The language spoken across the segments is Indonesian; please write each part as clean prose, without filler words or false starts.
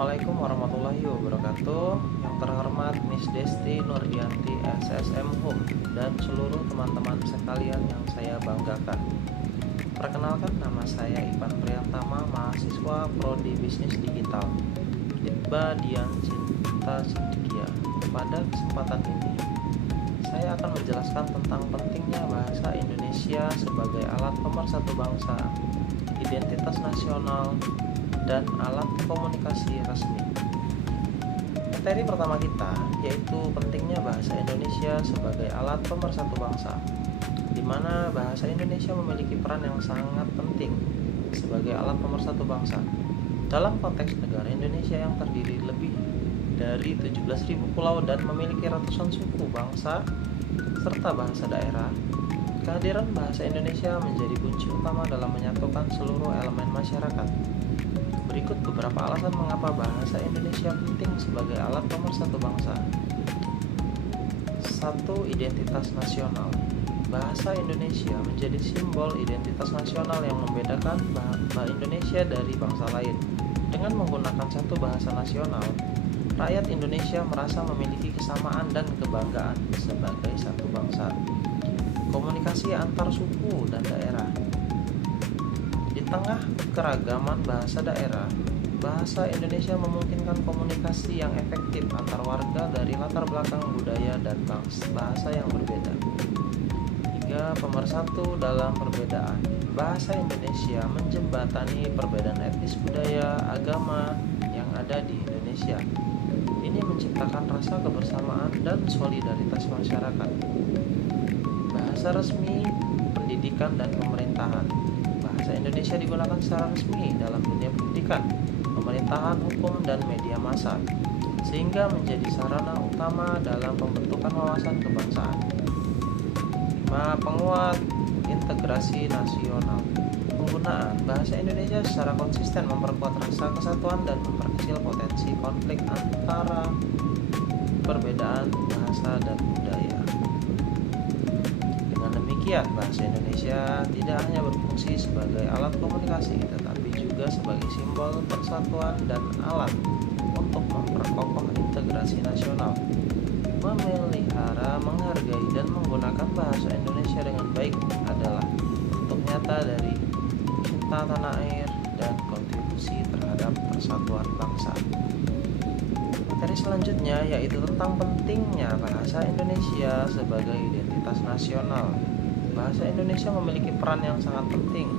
Assalamualaikum warahmatullahi wabarakatuh. Yang terhormat Miss Desti Nurdianti SSM Home dan seluruh teman-teman sekalian yang saya banggakan. Perkenalkan, nama saya Ipan Priyatama, mahasiswa Prodi Bisnis Digital Ditba Dian Cinta Sidikia. Pada kesempatan ini saya akan menjelaskan tentang pentingnya bahasa Indonesia sebagai alat pemersatu bangsa, identitas nasional, dan alat komunikasi resmi. Materi pertama kita yaitu pentingnya bahasa Indonesia sebagai alat pemersatu bangsa, di mana bahasa Indonesia memiliki peran yang sangat penting sebagai alat pemersatu bangsa. Dalam konteks negara Indonesia yang terdiri lebih dari 17.000 pulau dan memiliki ratusan suku, bangsa, serta bahasa daerah, kehadiran bahasa Indonesia menjadi kunci utama dalam menyatukan seluruh elemen masyarakat. Berikut beberapa alasan mengapa bahasa Indonesia penting sebagai alat pemersatu bangsa. 1. Identitas nasional. Bahasa Indonesia menjadi simbol identitas nasional yang membedakan bahasa Indonesia dari bangsa lain. Dengan menggunakan satu bahasa nasional, rakyat Indonesia merasa memiliki kesamaan dan kebanggaan sebagai satu bangsa. Komunikasi antar suku dan daerah. Di tengah keragaman bahasa daerah, bahasa Indonesia memungkinkan komunikasi yang efektif antar warga dari latar belakang budaya dan bahasa yang berbeda. 3. Pemersatu dalam perbedaan. Bahasa Indonesia menjembatani perbedaan etnis, budaya, agama yang ada di Indonesia. Ini menciptakan rasa kebersamaan dan solidaritas masyarakat. Bahasa resmi, pendidikan, dan pemerintahan. Bahasa Indonesia digunakan secara resmi dalam dunia pendidikan, pemerintahan, hukum, dan media massa, sehingga menjadi sarana utama dalam pembentukan wawasan kebangsaan. 5. Penguat integrasi nasional. Penggunaan bahasa Indonesia secara konsisten memperkuat rasa kesatuan dan memperkecil potensi konflik antara perbedaan bahasa dan budaya. Dengan demikian, bahasa Indonesia tidak hanya berfungsi sebagai alat komunikasi, tetapi juga sebagai simbol persatuan dan alat untuk memperkokoh integrasi nasional. Memelihara, menghargai, dan menggunakan bahasa Indonesia dengan baik adalah bentuk nyata dari cinta tanah air dan kontribusi terhadap persatuan bangsa. Materi selanjutnya yaitu tentang pentingnya bahasa Indonesia sebagai identitas nasional. Bahasa Indonesia memiliki peran yang sangat penting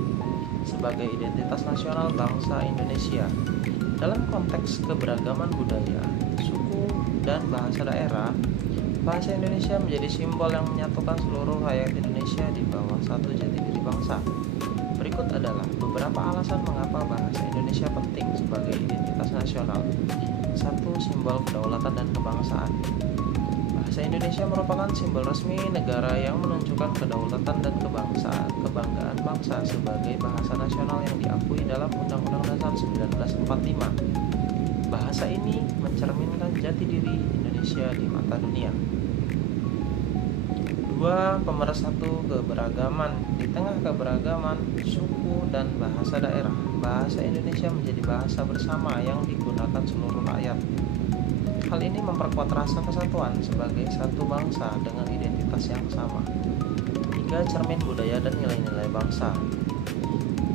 sebagai identitas nasional bangsa Indonesia. Dalam konteks keberagaman budaya, suku, dan bahasa daerah, bahasa Indonesia menjadi simbol yang menyatukan seluruh rakyat Indonesia di bawah satu jati diri bangsa. Berikut adalah beberapa alasan mengapa bahasa Indonesia penting sebagai identitas nasional. 1. Simbol kedaulatan dan kebangsaan. Bahasa Indonesia merupakan simbol resmi negara yang menunjukkan kedaulatan dan kebanggaan bangsa sebagai bahasa nasional yang diakui dalam Undang-Undang Dasar 1945. Bahasa ini mencerminkan jati diri Indonesia di mata dunia. 2. Pemersatu keberagaman. Di tengah keberagaman suku dan bahasa daerah, bahasa Indonesia menjadi bahasa bersama yang digunakan seluruh rakyat. Hal ini memperkuat rasa kesatuan sebagai satu bangsa dengan identitas yang sama. 3. Cermin budaya dan nilai-nilai bangsa.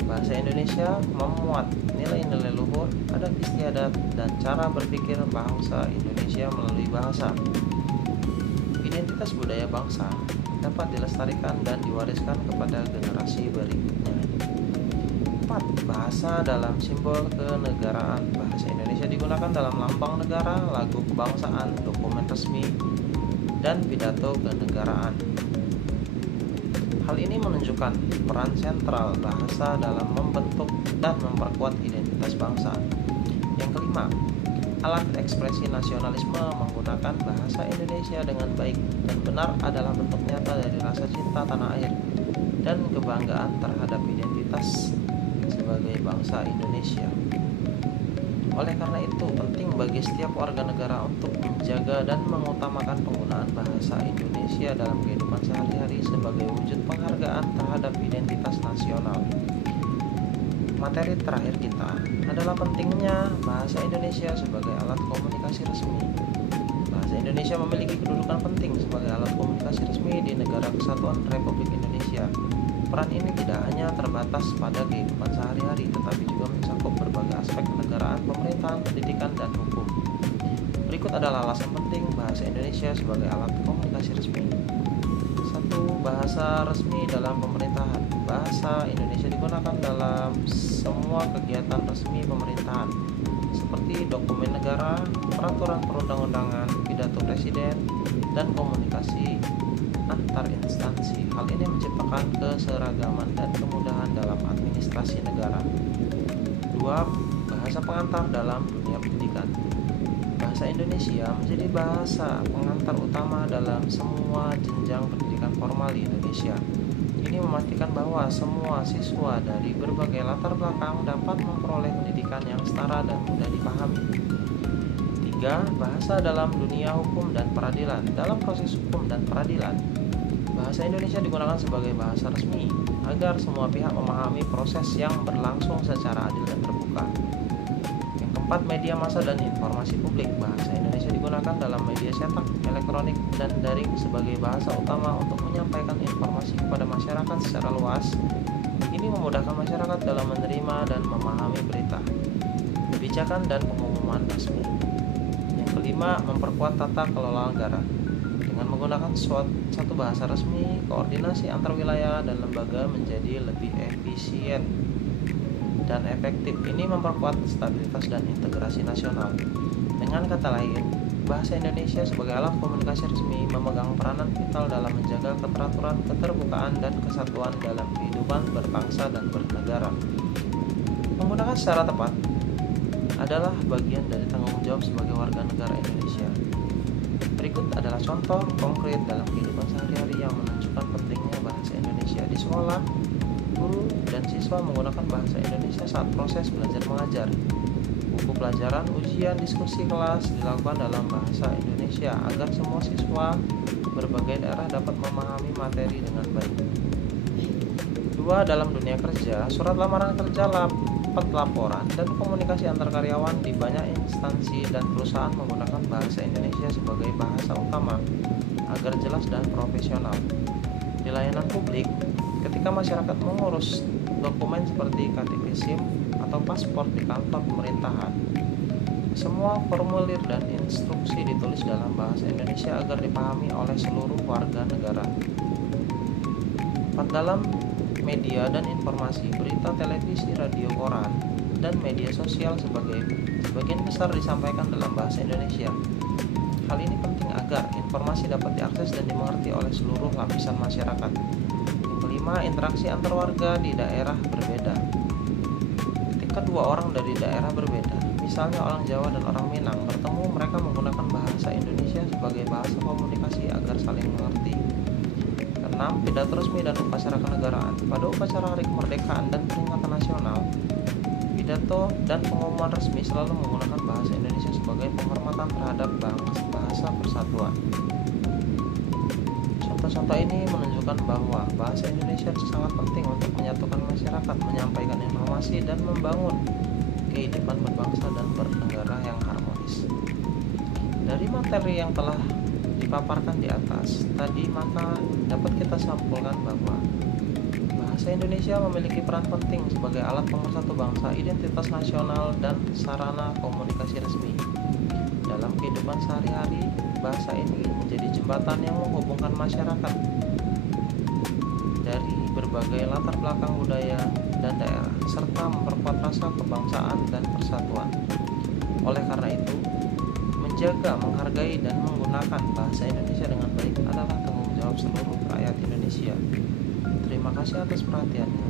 Bahasa Indonesia memuat nilai-nilai luhur, adat istiadat, dan cara berpikir bangsa Indonesia melalui bahasa. Identitas budaya bangsa dapat dilestarikan dan diwariskan kepada generasi berikutnya. 4. Bahasa dalam simbol kenegaraan. Bahasa Indonesia digunakan dalam lambang negara, lagu kebangsaan, dokumen resmi, dan pidato kenegaraan. Hal ini menunjukkan peran sentral bahasa dalam membentuk dan memperkuat identitas bangsa. Yang kelima, alat ekspresi nasionalisme. Menggunakan bahasa Indonesia dengan baik dan benar adalah bentuk nyata dari rasa cinta tanah air dan kebanggaan terhadap identitas sebagai bangsa Indonesia. Oleh karena itu, penting bagi setiap warga negara untuk menjaga dan mengutamakan penggunaan bahasa Indonesia dalam kehidupan sehari-hari sebagai wujud penghargaan terhadap identitas nasional. materi terakhir kita adalah pentingnya bahasa Indonesia sebagai alat komunikasi resmi. Bahasa Indonesia memiliki kedudukan penting sebagai alat komunikasi resmi di Negara Kesatuan Republik Indonesia. Peran ini tidak hanya terbatas pada kehidupan sehari-hari, tetapi juga mencakup berbagai aspek kenegaraan, pemerintahan, pendidikan, dan hukum. Berikut adalah alasan penting bahasa Indonesia sebagai alat komunikasi resmi. 1. Bahasa resmi dalam pemerintahan. Bahasa Indonesia digunakan dalam semua kegiatan resmi pemerintahan, seperti dokumen negara, peraturan perundang-undangan, pidato presiden, dan komunikasi antar instansi. Hal ini menciptakan keseragaman dan kemudahan dalam administrasi negara. 2. Bahasa pengantar dalam dunia pendidikan. Bahasa Indonesia menjadi bahasa pengantar utama dalam semua jenjang pendidikan formal di Indonesia. Ini memastikan bahwa semua siswa dari berbagai latar belakang dapat memperoleh pendidikan yang setara dan mudah dipahami. 3. Bahasa dalam dunia hukum dan peradilan. Dalam proses hukum dan peradilan, bahasa Indonesia digunakan sebagai bahasa resmi agar semua pihak memahami proses yang berlangsung secara adil dan terbuka. Yang keempat, media massa dan informasi publik. Bahasa Indonesia digunakan dalam media cetak, elektronik, dan daring sebagai bahasa utama untuk menyampaikan informasi kepada masyarakat secara luas. Ini memudahkan masyarakat dalam menerima dan memahami berita, kebijakan, dan pengumuman resmi. Yang kelima, memperkuat tata kelola negara. Dengan menggunakan satu bahasa resmi, koordinasi antar wilayah dan lembaga menjadi lebih efisien dan efektif. Ini memperkuat stabilitas dan integrasi nasional. Dengan kata lain, bahasa Indonesia sebagai alat komunikasi resmi memegang peranan vital dalam menjaga keteraturan, keterbukaan, dan kesatuan dalam kehidupan berbangsa dan bernegara. Menggunakan secara tepat adalah bagian dari tanggung jawab sebagai warga negara Indonesia. Berikut adalah contoh konkret dalam kehidupan sehari-hari yang menunjukkan pentingnya bahasa Indonesia. Di sekolah, guru dan siswa menggunakan bahasa Indonesia saat proses belajar mengajar. Buku pelajaran, ujian, diskusi kelas dilakukan dalam bahasa Indonesia agar semua siswa berbagai daerah dapat memahami materi dengan baik. 2. Dalam dunia kerja, surat lamaran kerja, rapat laporan, dan komunikasi antar karyawan di banyak instansi dan perusahaan menggunakan bahasa Indonesia sebagai bahasa utama agar jelas dan profesional. Di layanan publik, ketika masyarakat mengurus dokumen seperti KTP SIM atau paspor di kantor pemerintahan, semua formulir dan instruksi ditulis dalam bahasa Indonesia agar dipahami oleh seluruh warga negara. 4. Dalam media dan informasi, berita, televisi, radio, koran, dan media sosial sebagian besar disampaikan dalam bahasa Indonesia. Hal ini penting agar informasi dapat diakses dan dimengerti oleh seluruh lapisan masyarakat. Yang kelima, interaksi antar warga di daerah berbeda. Ketika dua orang dari daerah berbeda, misalnya orang Jawa dan orang Minang, bertemu, mereka menggunakan bahasa Indonesia sebagai bahasa komunikasi agar saling mengerti. 6. Pidato resmi dan upacara kenegaraan. Pada upacara hari kemerdekaan dan peringatan nasional, pidato dan pengumuman resmi selalu menggunakan bahasa Indonesia sebagai penghormatan terhadap bahasa persatuan. Contoh-contoh ini menunjukkan bahwa bahasa Indonesia sangat penting untuk menyatukan masyarakat, menyampaikan informasi, dan membangun kehidupan berbangsa dan bernegara yang harmonis. Dari materi yang telah dipaparkan di atas tadi, maka dapat kita simpulkan bahwa bahasa Indonesia memiliki peran penting sebagai alat pemersatu bangsa, identitas nasional, dan sarana komunikasi resmi. Dalam kehidupan sehari-hari, bahasa ini menjadi jembatan yang menghubungkan masyarakat dari berbagai latar belakang budaya dan daerah, serta memperkuat rasa kebangsaan dan persatuan. Oleh karena itu, menjaga, menghargai, dan menggunakan bahasa Indonesia dengan baik adalah tanggung jawab seluruh rakyat Indonesia. Terima kasih atas perhatiannya.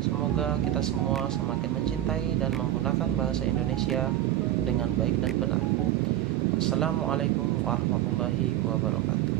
Semoga kita semua semakin mencintai dan menggunakan bahasa Indonesia dengan baik dan benar. Assalamualaikum warahmatullahi wabarakatuh.